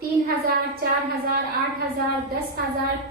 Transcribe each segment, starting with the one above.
3000, 4000, 8000, 10,000,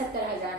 70,000।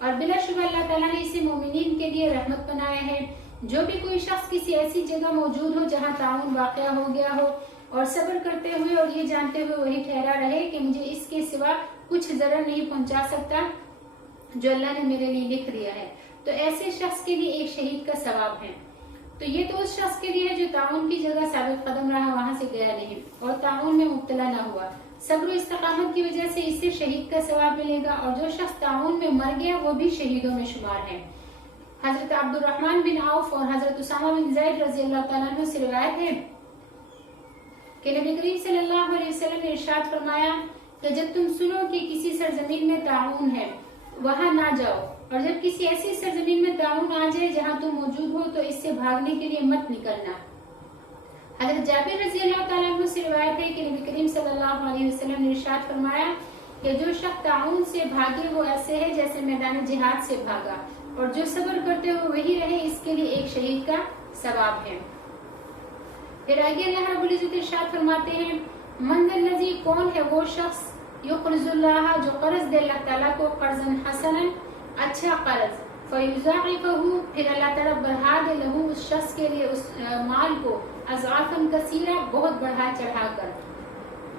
اور بلا شبہ اللہ تعالیٰ نے اسے مومنین کے لیے رحمت بنایا ہے۔ جو بھی کوئی شخص کسی ایسی جگہ موجود ہو جہاں تعاون واقع ہو گیا ہو اور صبر کرتے ہوئے اور یہ جانتے ہوئے وہی ٹھہرا رہے کہ مجھے اس کے سوا کچھ ضرر نہیں پہنچا سکتا جو اللہ نے میرے لیے لکھ دیا ہے، تو ایسے شخص کے لیے ایک شہید کا ثواب ہے۔ تو یہ تو اس شخص کے لیے ہے جو تعاون کی جگہ ثابت قدم رہا، وہاں سے گیا نہیں اور تعاون میں مبتلا نہ ہوا، صبر و استقامت کی وجہ سے اسے شہید کا ثواب ملے گا، اور جو شخص تعاون میں مر گیا وہ بھی شہیدوں میں شمار ہے۔ حضرت عبد الرحمن بن عوف اور حضرت اسامہ بن زید رضی اللہ تعالیٰ عنہ سے روایت ہے کہ نبی کریم صلی اللہ علیہ وسلم نے ارشاد فرمایا کہ جب تم سنو کہ کسی سرزمین میں تعاون ہے وہاں نہ جاؤ، اور جب کسی ایسی سرزمین میں تعاون آ جائے جہاں تم موجود ہو تو اس سے بھاگنے کے لیے مت نکلنا۔ حضرت جابر رضی اللہ تعالیٰ عنہ سے روایت ہے کہ نبی کریم صلی اللہ علیہ وسلم نے ارشاد فرمایا کہ جو شخص تعاون سے بھاگے وہ ایسے ہے جیسے میدان جہاد سے بھاگا، اور جو صبر کرتے ہوئے وہی رہے اس کے لیے ایک شہید کا ثواب ہے۔ پھر آگے اللہ رب العزت ارشاد فرماتے ہیں من ذا الذی، کون ہے وہ شخص یقرض اللہ جو قرض دے اللہ تعالیٰ کو قرضا حسنا، اچھا قرض، فیضاعفہ، پھر اللہ تعالیٰ بڑھا دے لہو اس شخص کے لیے اس مال کو اضعافا کثیرہ، بہت بڑھا چڑھا کر،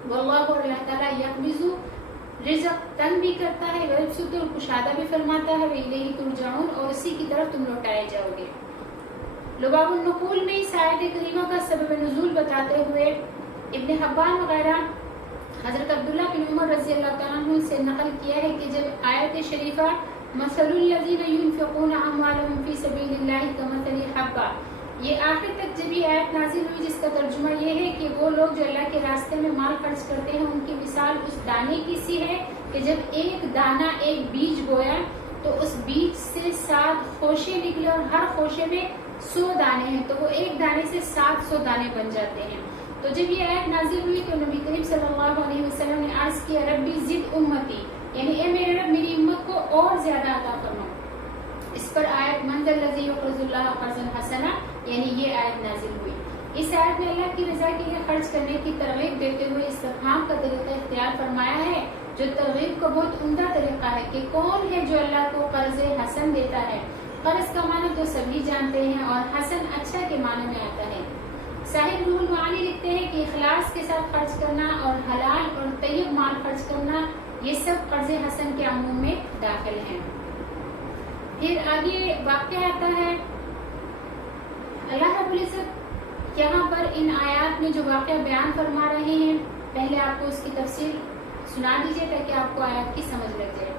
واللہ، اور اللہ تعالیٰ یقبض، رزق تنگ بھی کرتا ہے، ویبسط، اور کشادہ بھی فرماتا ہے، وإلیہ ترجعون، اور اسی کی طرف تم لوٹائے جاؤ گے۔ لباب النقول میں اس آیت کریمہ کا سبب نزول بتاتے ہوئے ابن حبان وغیرہ حضرت عبداللہ بن عمر رضی اللہ تعالیٰ عنہ سے نقل کیا ہے کہ جب آیت شریفہ مثل الذین ينفقون اموالهم فی سبیل اللہ کمثل حبہ، یہ آخر تک جب یہ آیت نازل ہوئی جس کا ترجمہ یہ ہے کہ وہ لوگ جو اللہ کے راستے میں مال خرچ کرتے ہیں ان کی مثال اس دانے کی سی ہے کہ جب ایک دانہ ایک بیج بویا تو اس بیج سے 7 خوشے نکلے اور ہر خوشے میں 100 دانے ہیں، تو وہ ایک دانے سے 700 دانے بن جاتے ہیں۔ تو جب یہ آیت نازل ہوئی تو نبی کریم صلی اللہ علیہ وسلم نے عرض کیا ربی زد امتی، یعنی اے میرے رب میری امت کو اور زیادہ عطا فرما۔ اس پر آیت من ذا الذی یقرض اللہ قرضا حسنا، یعنی یہ آیت نازل ہوئی۔ اس آیت میں اللہ کی رضا کے لیے خرچ کرنے کی ترغیب دیتے ہوئے استفہام کا طریقہ اختیار فرمایا ہے، جو ترغیب کا بہت عمدہ طریقہ ہے کہ کون ہے جو اللہ کو قرض حسن دیتا ہے۔ قرض کا معنی تو سبھی جانتے ہیں اور حسن اچھا کے معنی میں آتا ہے۔ صاحب روح المعانی لکھتے ہیں کہ اخلاص کے ساتھ خرچ کرنا اور حلال اور طیب مال خرچ کرنا یہ سب قرض حسن کے عموم میں داخل ہیں۔ پھر آگے واقعہ آتا ہے اللہ رب العزت یہاں پر ان آیات میں جو واقعہ بیان فرما رہے ہیں، پہلے آپ کو اس کی تفسیر سنا دیجیے تاکہ آپ کو آیات کی سمجھ لگ جائے۔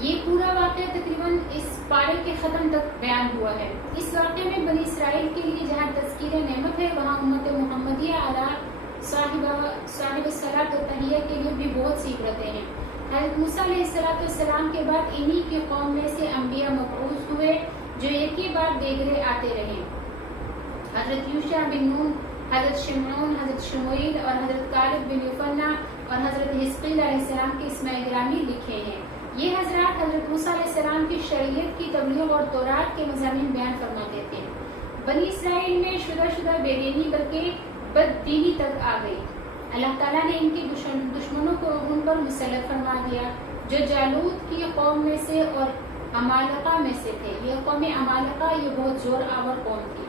یہ پورا واقعہ تقریباً اس پارے کے ختم تک بیان ہوا ہے۔ اس واقعے میں بنی اسرائیل کے لیے جہاں تذکیر نعمت ہے وہاں امت محمدیہ علی صاحب الصلاۃ والتحیہ کے لیے بھی بہت سی عبرتیں ہیں۔ حضرت موسیٰ علیہ السلام کے بعد انہی کی قوم میں سے انبیاء مبعوث ہوئے جو ایک ہی بار دیگرے آتے رہے۔ حضرت یوشع بن نون، حضرت شمعون، حضرت شموئیل اور حضرت کالب بن یفنہ اور حضرت حزقیل علیہ السلام کے اسماء گرامی لکھے ہیں۔ یہ حضرات حضرت موسیٰ علیہ السلام کی شریعت کی تبلیغ اور تورات کے مضامین بیان فرماتے تھے۔ بنی اسرائیل میں شدہ بے دینی بلکہ بد دینی تک آ گئی۔ اللہ تعالیٰ نے ان کے دشمنوں کو ان پر مسلط فرما دیا جو جالوت کی قوم میں سے اور عمالقہ میں سے تھے۔ یہ قوم عمالقہ یہ بہت زور آور قوم تھی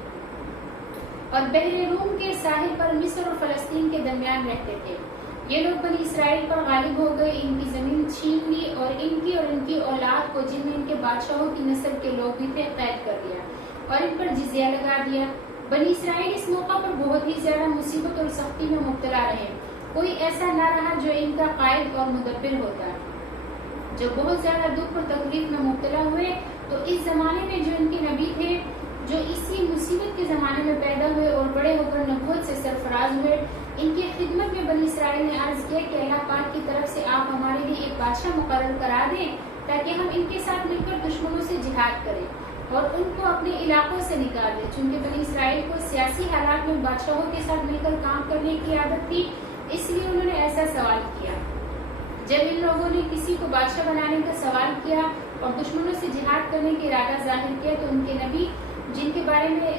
اور بحر روم کے ساحل پر مصر اور فلسطین کے درمیان رہتے تھے۔ یہ لوگ بنی اسرائیل پر غالب ہو گئے، ان کی زمین چھین لی اور ان کی اولاد کو جن میں ان کے بادشاہوں کی نسل کے لوگ بھی تھے قید کر دیا اور ان پر جزیہ لگا دیا۔ بنی اسرائیل اس موقع پر بہت ہی زیادہ مصیبت اور سختی میں مبتلا رہے۔ کوئی ایسا نہ رہا جو ان کا قائد اور مدبر ہوتا۔ جو بہت زیادہ دکھ اور تکلیف میں مبتلا ہوئے تو اس زمانے میں جو ان کے نبی تھے جو اسی مصیبت کے زمانے میں پیدا ہوئے اور بڑے ہو کر نبوت سے سرفراز ہوئے، ان کی خدمت میں بنی اسرائیل نے عرض کیا کہ اللہ پاک کی طرف سے آپ ہمارے لیے ایک بادشاہ مقرر کرا دیں تاکہ ہم ان کے ساتھ مل کر دشمنوں سے جہاد کریں اور ان کو اپنے علاقوں سے نکال دیں۔ چونکہ بنی اسرائیل کو سیاسی حالات میں بادشاہوں کے ساتھ مل کر کام کرنے کی عادت تھی، اس لیے انہوں نے ایسا سوال کیا۔ جب ان لوگوں نے کسی کو بادشاہ بنانے کا سوال کیا اور دشمنوں سے جہاد کرنے کی ارادہ ظاہر کیا تو ان کے نبی، جن کے بارے میں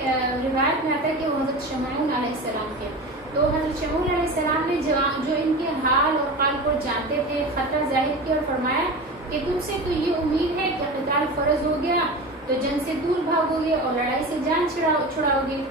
روایت میں آتا ہے کہ وہ حضرت شمعون علیہ السلام کے، تو حضرت شمعون علیہ السلام نے جو ان کے حال اور قال کو جانتے تھے خطرہ ظاہر کیا اور فرمایا کہ تم سے تو یہ امید ہے کہ قتال فرض ہو گیا تو جنگ سے دور بھاگو گے اور لڑائی سے جان چھڑاؤ گے۔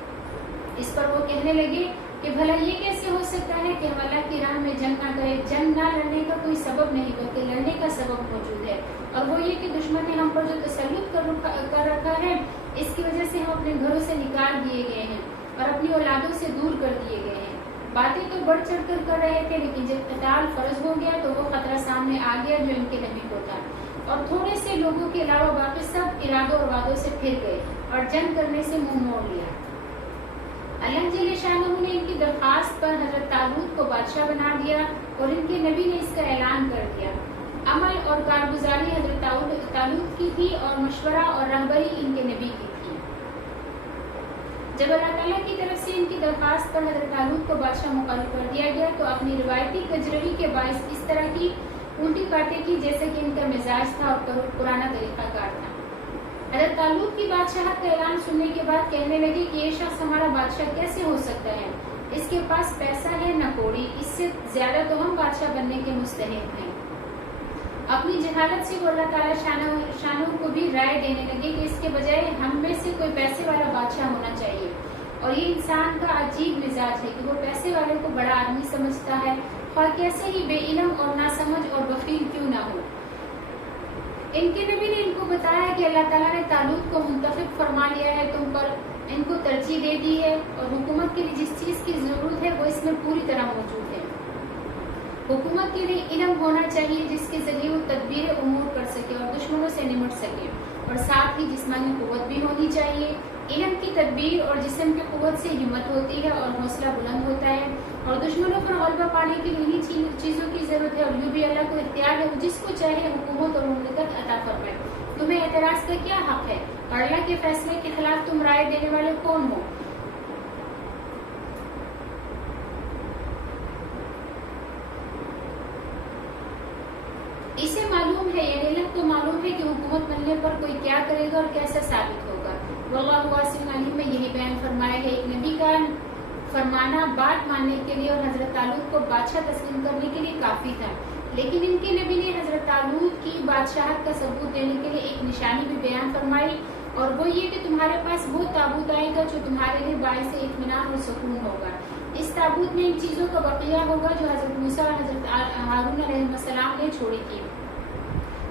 اس پر وہ کہنے لگے کہ بھلا یہ کیسے ہو سکتا ہے کہ ہم اللہ کی راہ میں جنگ نہ کریں؟ جنگ نہ لڑنے کا کوئی سبب نہیں بلکہ لڑنے کا سبب موجود ہے، اور وہ یہ کہ دشمن نے ہم پر جو تسلط کر رکھا ہے اس کی وجہ سے ہم اپنے گھروں سے نکال دیے گئے ہیں اور اپنی اولادوں سے دور کر دیے گئے ہیں۔ باتیں تو بڑھ چڑھ کر رہے تھے، لیکن جب قتال فرض ہو گیا تو وہ خطرہ سامنے آ گیا جو ان کے نبی کو تھا، اور تھوڑے سے لوگوں کے علاوہ باقی سب ارادوں اور وعدوں سے پھر گئے اور جنگ کرنے سے منہ موڑ لیا۔ اللہ جل شانہ نے ان کی درخواست پر حضرت طالوت کو بادشاہ بنا دیا اور ان کے نبی نے اس کا اعلان کر دیا۔ عمل اور کارگزاری حضرت طالوت کی تھی اور مشورہ اور رہبری ان کے نبی کی تھی۔ جب اللہ تعالیٰ کی طرف سے ان کی درخواست پر حضرت طالوت کو بادشاہ مقرر کر دیا گیا تو اپنی روایتی کجروی کے باعث اس طرح کی الٹی باتیں کی جیسے کہ ان کا مزاج تھا اور پرانا طریقہ کار تھا۔ حضرت طالوت کی بادشاہت کا اعلان سننے کے بعد کہنے لگے کہ یہ شخص ہمارا بادشاہ کیسے ہو سکتا ہے؟ اس کے پاس پیسہ ہے نہ کوڑی، اس سے زیادہ تو ہم بادشاہ بننے کے مستحق ہیں۔ اپنی جہالت سے وہ اللہ تعالیٰ شانہ کو بھی رائے دینے لگے کہ اس کے بجائے ہم میں سے کوئی پیسے والا بادشاہ ہونا چاہیے، اور یہ انسان کا عجیب مزاج ہے کہ وہ پیسے والے کو بڑا آدمی سمجھتا ہے، خواہ کیسے ہی بے علم اور ناسمجھ اور بخیل کیوں نہ ہو۔ ان کے نبی نے ان کو بتایا کہ اللہ تعالیٰ نے طالوت کو منتخب فرما لیا ہے تم پر، ان کو ترجیح دے دی ہے، اور حکومت کے لیے جس چیز کی ضرورت ہے وہ اس میں پوری طرح موجود ہے۔ حکومت کے لیے علم ہونا چاہیے جس کے ذریعے وہ تدبیر امور کر سکے اور دشمنوں سے نمٹ سکے، اور ساتھ ہی جسمانی قوت بھی ہونی چاہیے۔ علم کی تدبیر اور جسم کی قوت سے ہمت ہوتی ہے اور حوصلہ بلند ہوتا ہے، اور دشمنوں پر غلبہ پانے کے لیے انہی چیزوں کی ضرورت ہے، اور یہ بھی اللہ کو اختیار ہے، جس کو چاہے حکومت اور مملکت عطا فرمائے۔ تمہیں اعتراض کا کیا حق ہے؟ اور اللہ کے فیصلے کے خلاف تم رائے دینے والے کون ہو؟ اسے معلوم ہے، یعنی اللہ کو معلوم ہے کہ حکومت بننے پر کوئی کیا کرے گا اور کیسا ثابت ہوگا۔ واللہ واسع علیم میں یہی بیان فرمایا ہے۔ ایک نبی کا فرمانا بات ماننے کے لیے اور حضرت طالوت کو بادشاہ تسلیم کرنے کے لیے کافی تھا، لیکن ان کے نبی نے حضرت طالوت کی بادشاہت کا ثبوت دینے کے لیے ایک نشانی بھی بیان فرمائی، اور وہ یہ کہ تمہارے پاس وہ تابوت آئے گا جو تمہارے لیے باعث اطمینان اور سکون ہوگا۔ اس تابوت میں ان چیزوں کا بقیہ ہوگا جو حضرت موسیٰ اور حضرت ہارون علیہ السلام نے چھوڑی تھی۔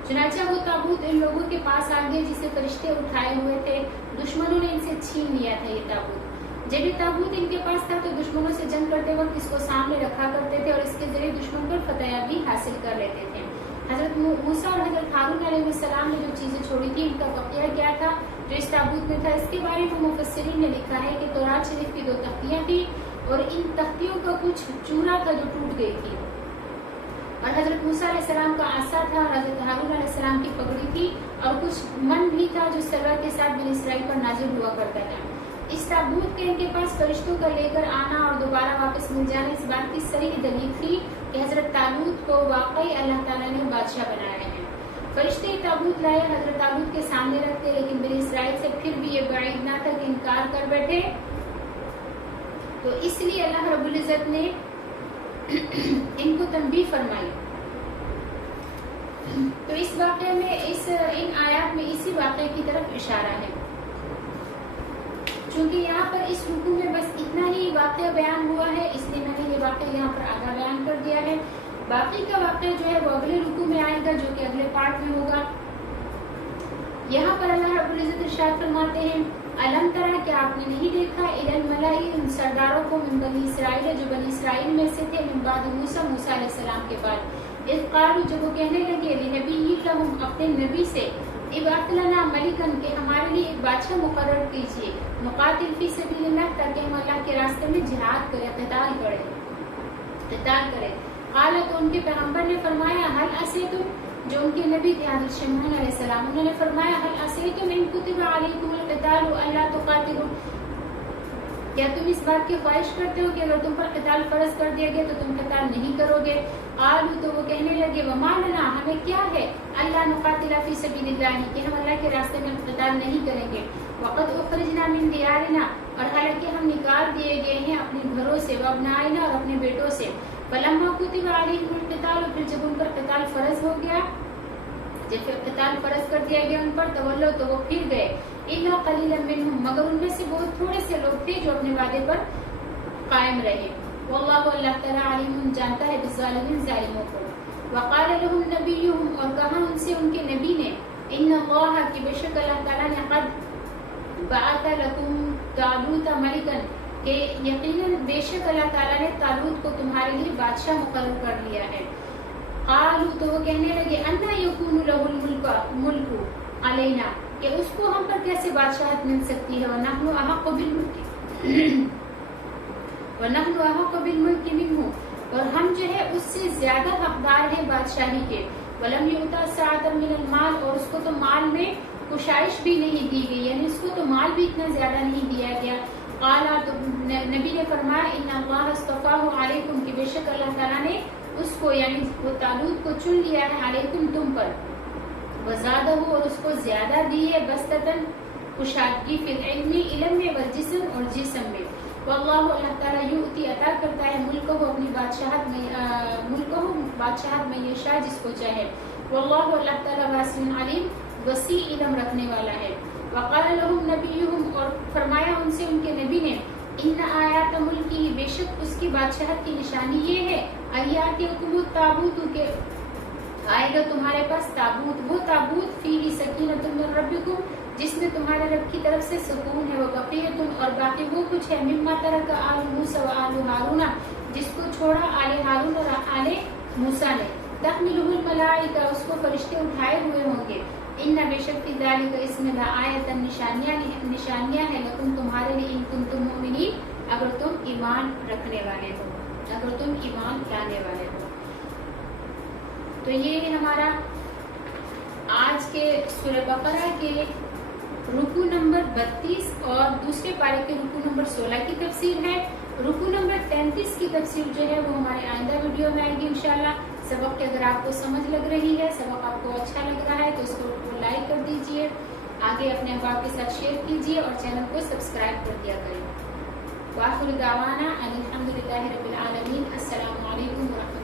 چنانچہ وہ تابوت ان لوگوں کے پاس آ گیا جسے فرشتے اٹھائے ہوئے تھے، دشمنوں نے ان سے چھین لیا تھا یہ تابوت۔ جب یہ تابوت ان کے پاس تھا تو دشمنوں سے جنگ کرتے وقت اس کو سامنے رکھا کرتے تھے اور اس کے ذریعے دشمن پر فتح بھی حاصل کر لیتے تھے۔ حضرت موسیٰ اور حضرت ہارون علیہ السلام نے جو چیزیں چھوڑی تھی ان کا بقیہ کیا تھا جو اس تابوت میں تھا؟ اس کے بارے میں مفسرین نے لکھا ہے کہ تورات شریف کی 2 تختیاں تھیں، اور ان تختیوں کا کچھ چورا تھا جو ٹوٹ گئی تھی، اور حضرت موسیٰ علیہ السلام کا عصا تھا، اور حضرت ہارون علیہ السلام کی پگڑی تھی، اور کچھ من بھی تھا جو سلوہ کے ساتھ بنی اسرائیل پر نازل ہوا کرتا تھا۔ اس تابوت کے ان کے پاس فرشتوں کا لے کر آنا اور دوبارہ واپس مل جانا اس بات کی صریح دلیل تھی کہ حضرت طالوت کو واقعی اللہ تعالیٰ نے بادشاہ بنایا ہے۔ فرشتے تابوت لائے، حضرت طالوت کے سامنے رکھتے، لیکن بنی اسرائیل سے پھر بھی یہ بعید نہ تھا کہ انکار کر بیٹھے، تو اس لیے اللہ رب العزت نے ان کو تنبیہ فرمائی۔ تو اس واقعے میں ان آیات میں اسی واقعے کی طرف اشارہ ہے، چونکہ یہاں پر اس رکوع میں بس اتنا ہی واقعہ بیان ہوا ہے، اس لیے میں نے یہ واقعہ یہاں پر آگا بیان کر دیا ہے۔ باقی کا واقعہ جو ہے وہ اگلے رکوع میں آئے گا جو کہ اگلے پارٹ میں ہوگا۔ یہاں پر اللہ رب العزت ارشاد فرماتے ہیں الم ترا، کہ آپ نے نہیں دیکھا الی الملائی، ان سرداروں کو من بنی اسرائیل جو بنی اسرائیل میں سے تھے، من بعد موسیٰ علیہ السلام کے بعد، اذ قالوا، جب وہ کہنے لگے لنبی لہم، اپنے نبی سے، ابعث لنا ملکن، کہ ہمارے لیے ایک بادشاہ مقرر کیجیے، نقاتل فی سبیل اللہ، تاکہ ہم اللہ کے راستے میں جہاد کریں، قتال کریں۔ قال، تو ان کے پیغمبر نے فرمایا حل عصیتم، جو ان کے نبی تھے حضرت شمعون علیہ السلام، انہوں نے فرمایا حل عصیتم ان کتب علیکم القتال الا تقاتلوا، کیا تم اس بات کی خواہش کرتے ہو کہ اگر تم پر قتال فرض کر دیا گیا تو تم قتال نہیں کرو گے؟ قالوا، تو وہ کہنے لگے وما لنا، ہمیں کیا ہے، اللہ نقاتل فی سبیل اللہ، کہ ہم اللہ کے راستے میں قتال نہیں کریں گے، وقد اخرجنا من دیارنا، اور حالانکہ ہم نکال دیے گئے ہیں اپنے گھروں سے، وابنائنا اور اپنے بیٹوں سے، فلما کتب علیہم القتال، پھر جب ان پر قتال فرض ہو گیا، جب قتال فرض کر دیا گیا ان پر، تولوا تو وہ پھر گئے، الا قلیلا منہم، مگر ان میں سے بہت تھوڑے سے لوگ تھے جو اپنے وعدے پر قائم رہے، واللہ اللہ تعالیٰ علیم جانتا ہے بالظالمین ظالموں کو۔ وقال لهم نبیہم، اور کہا ان سے ان کے نبی نے، ان اللہ کہ بے شک اللہ تعالیٰ نے قد بعث لکم طالوت ملکا، کہ یقیناً بے شک اللہ تعالیٰ نے طالوت کو تمہارے لیے بادشاہ مقرر کر لیا ہے۔ قالوا تو وہ کہنے لگے، انا یکون له الملک علینا، کہ اس کو ہم پر کیسے بادشاہت مل سکتی ہے، ونحن احق بالملک منہ، اور ہم جو ہے اس سے زیادہ حقدار ہیں بادشاہی کے، ولم یؤتا سعۃ من المال، اور اس کو تو مال میں کشائش بھی نہیں دی گئی، یعنی اس کو تو مال بھی اتنا زیادہ نہیں دیا گیا۔ قال، تو نبی نے فرمایا، ان اللہ اصطفاہ علیکم، کہ بے شک اللہ تعالیٰ نے اس کو یعنی وہ طالوت کو چن لیا ہے، علیکم تم پر، وزادہ، اور اس کو زیادہ دی ہے، بسطتاً کشادگی، فی العلم علم میں، والجسم اور جسم میں، واللہ اللہ تعالیٰ یؤتی عطا کرتا ہے ملکہ اپنی بادشاہت میں یشاء جس کو چاہے، واللہ اللہ تعالیٰ واسع علیم وسیع علم رکھنے والا ہے۔ وقال لهم نبیہم، اور فرمایا ان سے ان کے نبی نے، ان آیات ملکی، بے شک اس کی بادشاہت کی نشانی یہ ہے، ایاتکم التابوت، کہ آئے گا تمہارے پاس تابوت، وہ تابوت فیہ سکینۃ من ربکم، جس میں تمہارے رب کی طرف سے سکون ہے، وبقیۃ، اور باقی وہ کچھ ہے، مما ترک آل موسیٰ وآل ہارون، جس کو چھوڑا آل ہارون اور آل موسیٰ نے، تحملہ الملائکہ، اس کو فرشتے اٹھائے ہوئے ہوں گے، ان بے شک فی ذالک، اس میں لآیۃ، نشانیاں ہیں، لکم تمہارے لیے، ان کنتم مؤمنین، اگر تم ایمان رکھنے والے ہو، اگر تم ایمان لانے والے ہو۔ تو یہ ہمارا آج کے سورہ بقرہ کے رکوع نمبر 32 اور دوسرے پارے کے رکوع نمبر 16 کی تفسیر ہے۔ رکوع نمبر 33 کی تفسیر جو ہے وہ ہمارے آئندہ ویڈیو میں آئے گی انشاءاللہ۔ سبق کی اگر آپ کو سمجھ لگ رہی ہے، سبق آپ کو اچھا لگ رہا ہے تو اس کو لائک کر دیجئے، آگے اپنے احباب کے ساتھ شیئر کیجئے اور چینل کو سبسکرائب کر دیا کریں۔ وآخر دعوانا ان الحمد للہ رب العالمین۔ السلام علیکم ورحمۃ اللہ۔